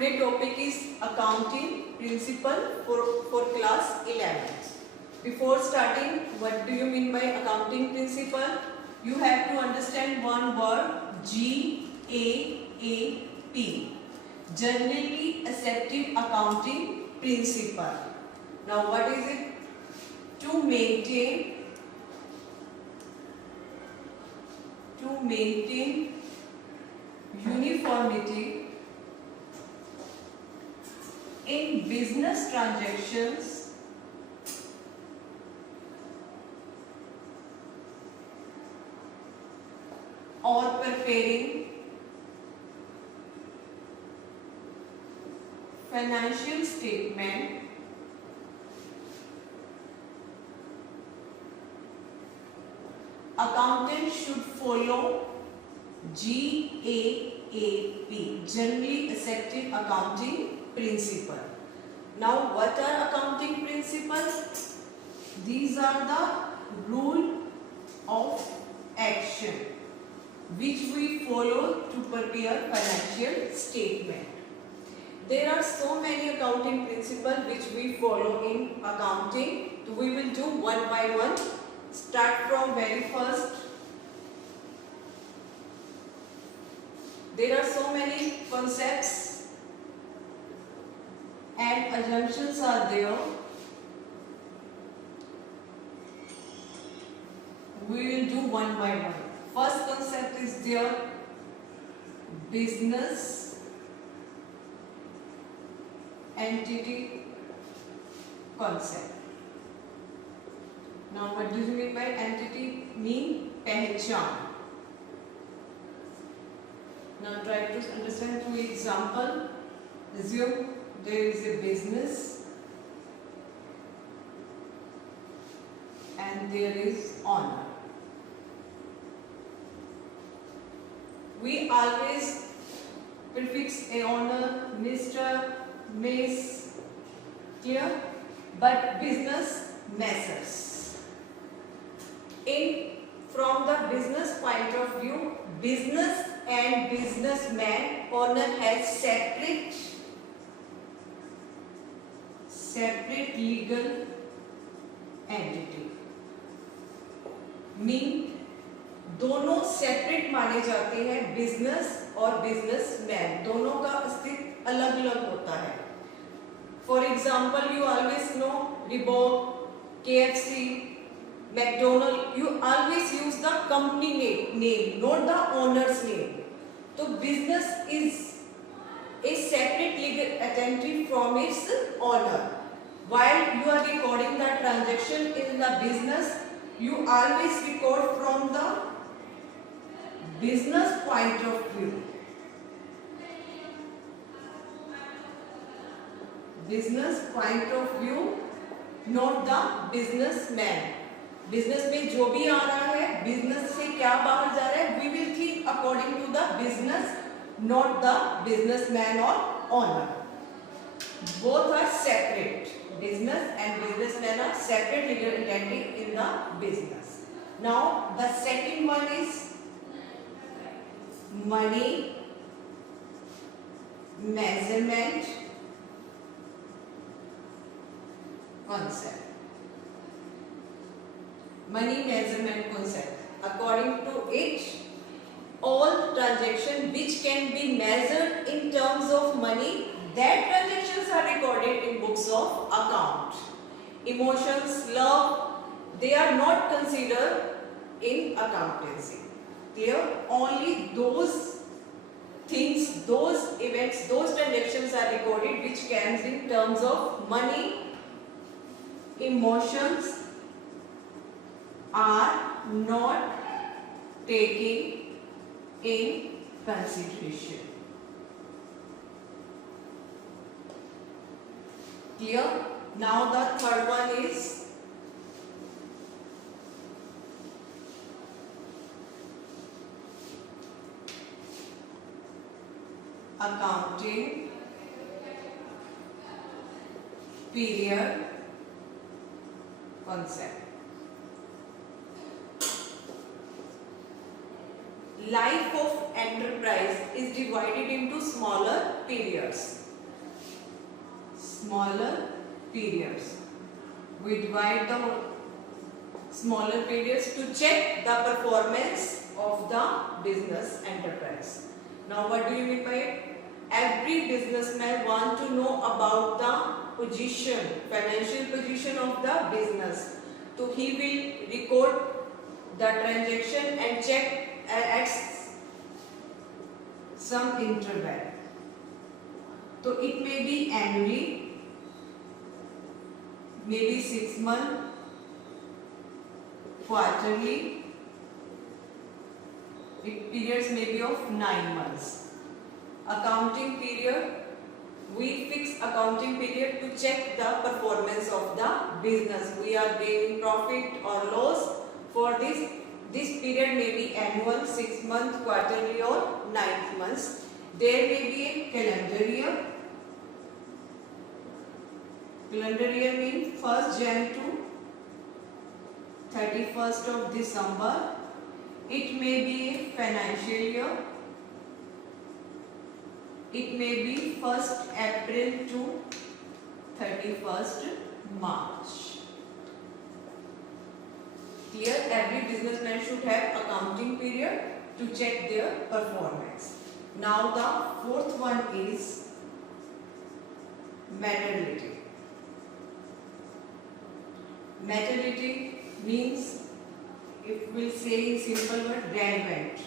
today topic is accounting principle for class 11th. Before starting, what do you mean by accounting principle? You have to understand one word, GAAP, Generally Accepted Accounting Principle. Now what is it? To maintain uniformity in business transactions or preparing financial statement accountant should follow GAAP, Generally Accepted Accounting Principle. Now what are accounting principles? These are the rule of action which we follow to prepare financial statement. There are so many accounting principles which we follow in accounting. So we will do one by one. Start from very first. There are so many concepts and assumptions are there. We will do one by one. First concept is there, business entity concept. Now what do you mean by entity? Mean पहचान. Now try to understand through example. Assume there is a business and there is owner. We always prefix a owner, Mr., Miss, clear? But business matters. From the business point of view, business and businessman, owner has separate legal entity. Mean दोनों separate माने जाते हैं, business और businessman दोनों का अस्तित्व अलग अलग होता है. For example you always no Reebok, KFC, McDonald, you always use the company name, not the owner's name. So business is a separate legal entity from its owner. While you are recording the transaction in the business, you always record from the business point of view. Business point of view, not the businessman. Business में जो भी आ रहा है, business से क्या बाहर जा रहा है, we will think according to the business, not the businessman or owner. Both are separate. Business and businessman are separate legal entity in the business. Now the second one is money measurement concept. Money measurement concept. According to it, all transactions which can be measured in terms of money, that transactions are recorded in books of account. Emotions, love, they are not considered in accountancy. Clear? Only those things, those events, those transactions are recorded which comes in terms of money, emotions, are not taken in consideration. Clear? Now the third one is accounting period concept. Life of enterprise is divided into smaller periods. smaller periods. We divide the smaller periods to check the performance of the business enterprise. Now what do you mean by it? Every businessman want to know about the position, financial position of the business. So he will record the transaction and check at some interval. So it may be annually, maybe 6 months, quarterly, periods may be of 9 months. Accounting period, we fix accounting period to check the performance of the business. We are gaining profit or loss. For this period may be annual, 6 months, quarterly or 9 months. There may be a calendar year. Calendar year means 1st Jan to 31st of December. It may be a financial year. It may be 1st April to 31st March. Here every businessman should have accounting period to check their performance. Now the fourth one is maternity. Maternity means, if we say in simple word, relevant.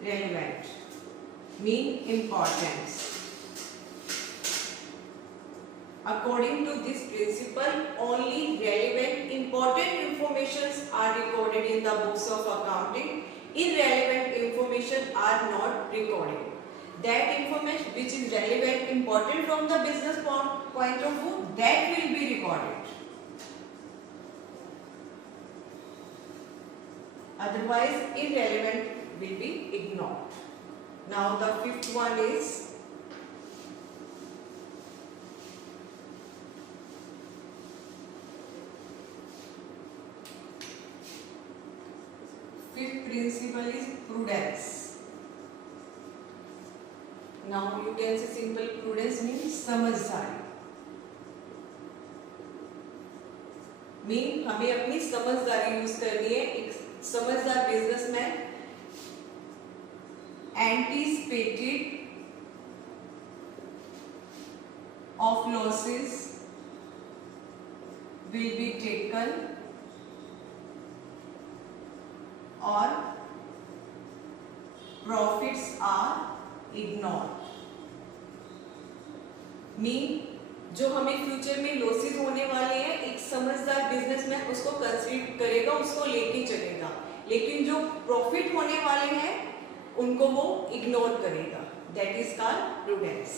Relevant mean importance. According to this principle, only relevant, important informations are recorded in the books of accounting. Irrelevant information are not recorded. That information which is relevant, important from the business point of view, that will be recorded. Otherwise, irrelevant will be ignored. Now the fifth one is fifth principle is prudence. Now you can say simple prudence means समझदारी. Mean हमें अपनी समझदारी use करनी है. एक समझदार businessman anticipated of losses will be taken or profits are ignored. Mean जो हमें फ्यूचर में लॉसेस होने वाले हैं, एक समझदार बिजनेसमैन उसको कंसीडर करेगा, उसको लेके चलेगा. लेकिन जो प्रॉफिट होने वाले हैं उनको वो इग्नोर करेगा. That is called prudence.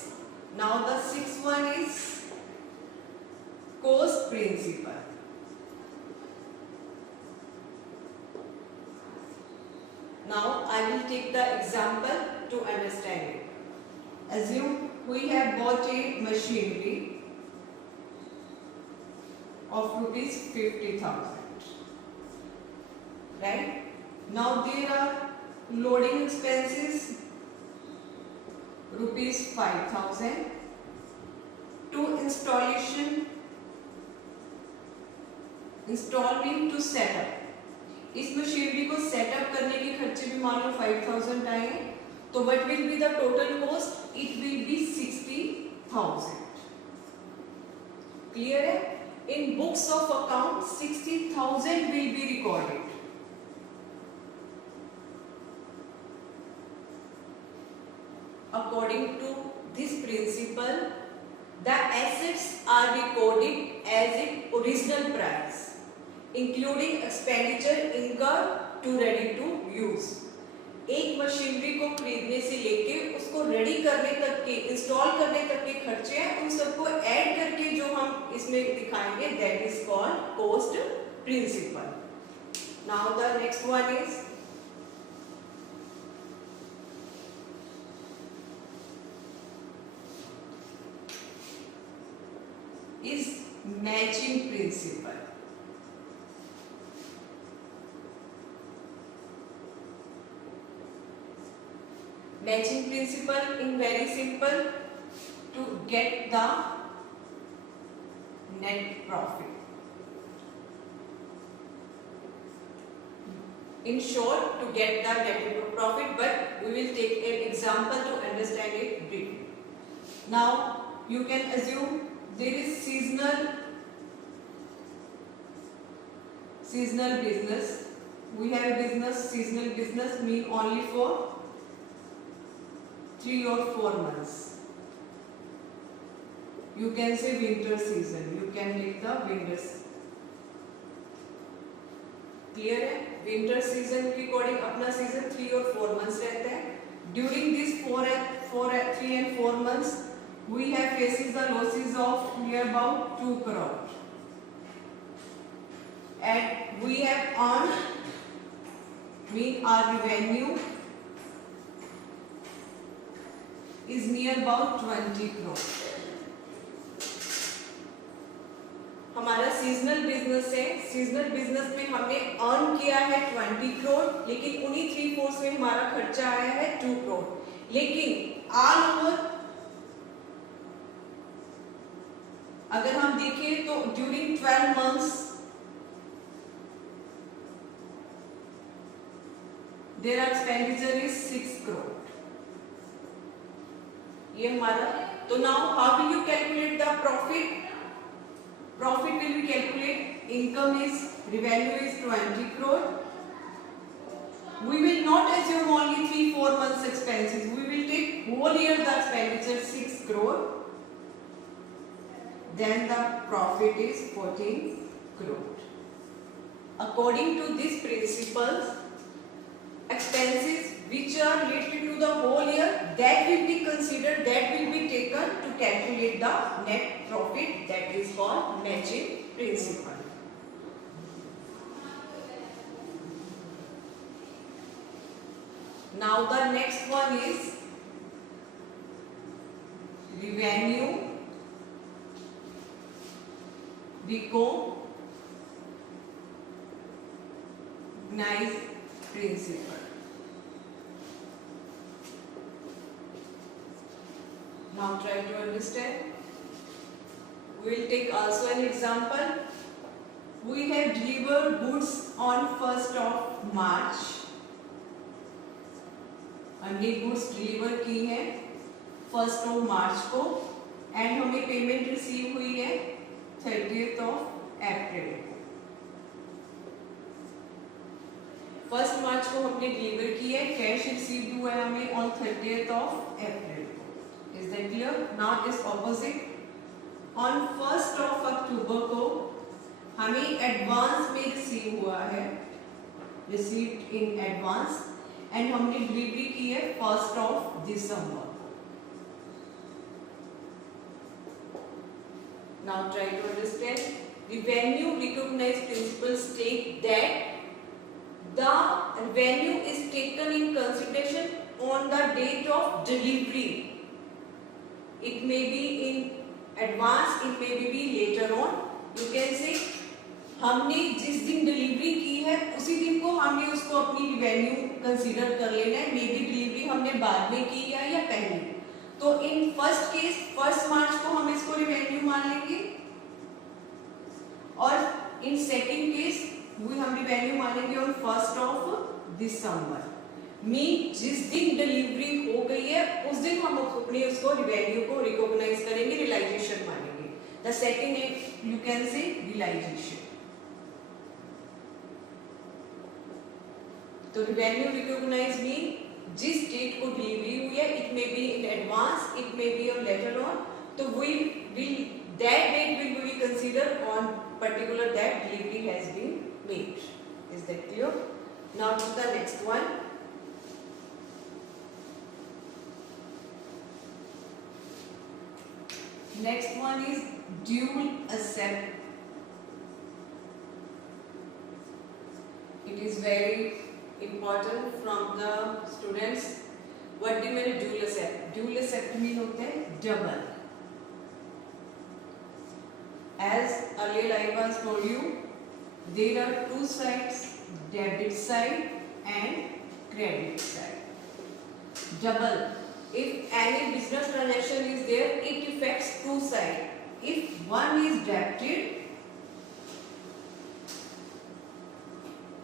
Now the sixth one is cost principle. Now I will take the example to understand it. Assume we have bought a machinery of rupees 50,000. Right? Now there are loading expenses rupees 5,000. To installing to setup. इस मशीनरी को setup करने के खर्चे भी मान लो 5,000 आए, तो what will be the total cost? It will be 60,000. Clear है? In books of account 60,000 will be recorded. According to this principle, the assets are recorded as its original price, including expenditure incurred to ready to use. एक machinery को खरीदने से लेके उसको ready करने तक के, इंस्टॉल करने तक के खर्चे हैं, उन सबको ऐड करके जो हम इसमें दिखाएंगे, that is called cost principle. Now the next one is matching principle. Matching principle in very simple, to get the net profit. In short, to get the net profit, but we will take an example to understand it briefly. Now, you can assume there is seasonal business. We have business, seasonal business mean only for 3 or 4 months. You can say winter season. You can take the winter season. Clear है? Winter season के according अपना season 3 और 4 months रहता है. During this 3 and 4 months we have faces the losses of near about 2 crore, and we have earned mean our revenue is near about 20 crore. हमारा seasonal business है. Seasonal business में हमने earn किया है 20 करोड़, लेकिन उन्हीं 3/4 में हमारा खर्चा आया है 2 करोड़. लेकिन ऑल ओवर अगर हम देखें तो during 12 months there expenditure is 6 crore. ये हमारा. तो now how will you calculate the profit? Profit will be calculated. Income is, revenue is 20 crore. We will not assume only 3-4 months expenses. We will take whole year the expenditure 6 crore. Then the profit is 14 crore. According to these principles, expenses which are related to the whole year, that will be considered, that will be taken to calculate the net profit. That is called matching principle. Now the next one is revenue recognize principle. Now try to understand. We will take also an example. We have delivered goods on 1st of March. हमने goods deliver की है 1st of March को, and हमें payment receive हुई है 30th of April. 1st March को हमने deliver की है, कैश रिसीव हुआ है हमें on 30th of April. Is that clear? Now is opposite. On 1st of October को हमें एडवांस में रिसीव हुआ है, रिसीव्ड इन एडवांस, एंड हमने डिलीवरी की है 1st of December. Now try to understand. Revenue recognize principle state that the revenue is taken in consideration on the date of delivery. It may be in advance, it may be later on. You can say हमने जिस दिन delivery की है उसी दिन को हमने उसको अपनी रिवेन्यू कंसीडर कर लेना है. मे बी डिलीवरी हमने बाद में की है या पहले. तो इन फर्स्ट केस 1st मार्च को हम इसको रिवेन्यू मान लेंगे, और इन सेकंड केस हम रिवेन्यू मानेंगे on 1st of December. Mean जिस दिन डिलीवरी हो गई है उस दिन हम अपने उसको रिवेन्यू को रिकॉग्नाइज करेंगे, रियलाइजेशन मानेंगे. The second you can say realization. तो रिवेन्यू रिकॉग्नाइज मीन जिस डेट को डिलीवरी हुई है, it may be in advance, it may be on later on. तो we will that date will be consider on particular that delivery has been made. Is that clear? Now to the next one. Next one is dual asset. It is very important from the students. What do you mean dual asset? Dual asset mean होता है double. As earlier I was told you, there are two sides, debit side and credit side. Double. If any business transaction is there, it affects two sides. If one is debited,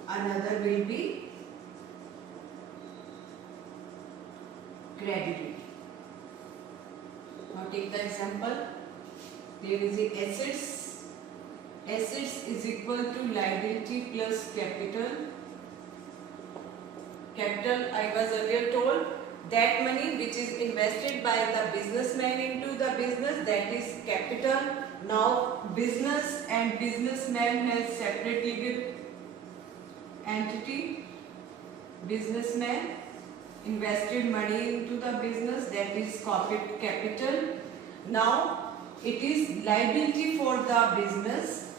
another will be credited. Now take the example. There is a assets. Assets is equal to liability plus capital. Capital, I was earlier told, that money which is invested by the businessman into the business, that is capital. Now business and businessman has separate legal entity. Businessman invested money into the business, that is corporate capital. Now it is liability for the business.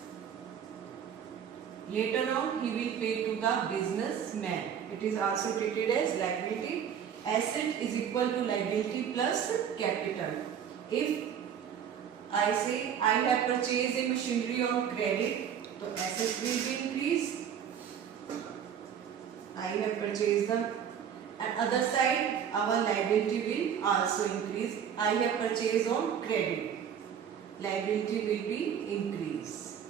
Later on he will pay to the businessman. It is also treated as liability. Asset is equal to liability plus capital. If I say I have purchased a machinery on credit, so asset will be increased. I have purchased them. And other side, our liability will also increase. I have purchased on credit. Liability will be increased.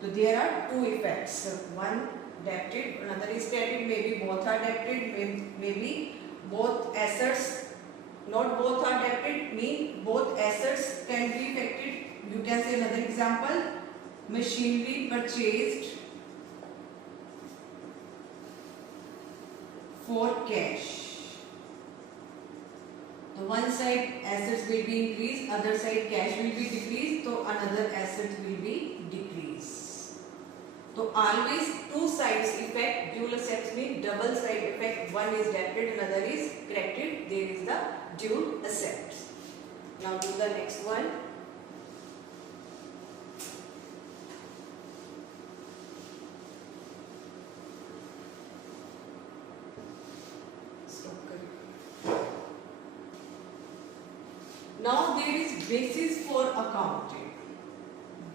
So there are two effects. One debited, another is credited. Maybe both are debited. Maybe both assets, not both are debited, mean both assets can be affected. You can say another example. Machinery purchased for cash. So one side assets will be increased, other side cash will be decreased, so another asset will be decreased. So always two sides effect. Dual assets mean double side effect. One is debited, another is credited. There is the dual assets. Now do the next one. Now there is basis for accounting.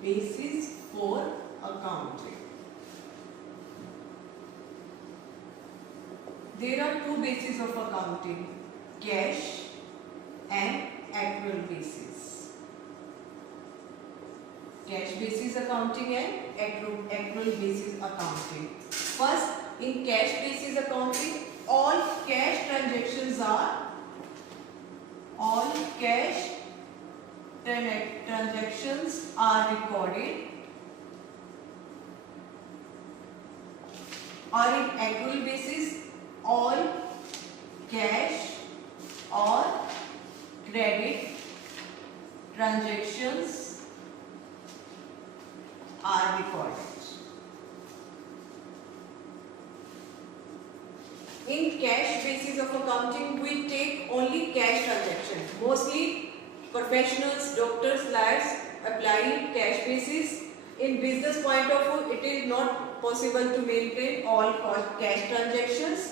Basis for accounting. There are two bases of accounting, cash and accrual basis. Cash basis accounting and accrual basis accounting. First, in cash basis accounting, all cash transactions are recorded. Or in accrual basis, all cash or credit transactions are recorded. In cash basis of accounting, we take only cash transactions. Mostly professionals, doctors, lawyers apply cash basis. In business point of view, it is not possible to maintain all cash transactions.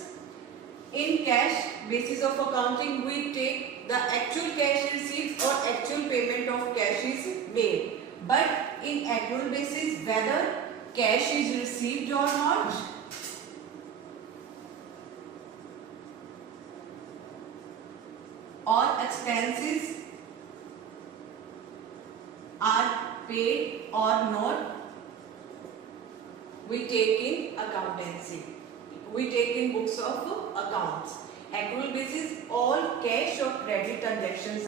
In cash basis of accounting, we take the actual cash receipts or actual payment of cash is made. But in accrual basis, whether cash is received or not, or expenses are paid or not, we take in accountancy. We take in books of accounts. Accrual basis, all cash or credit transactions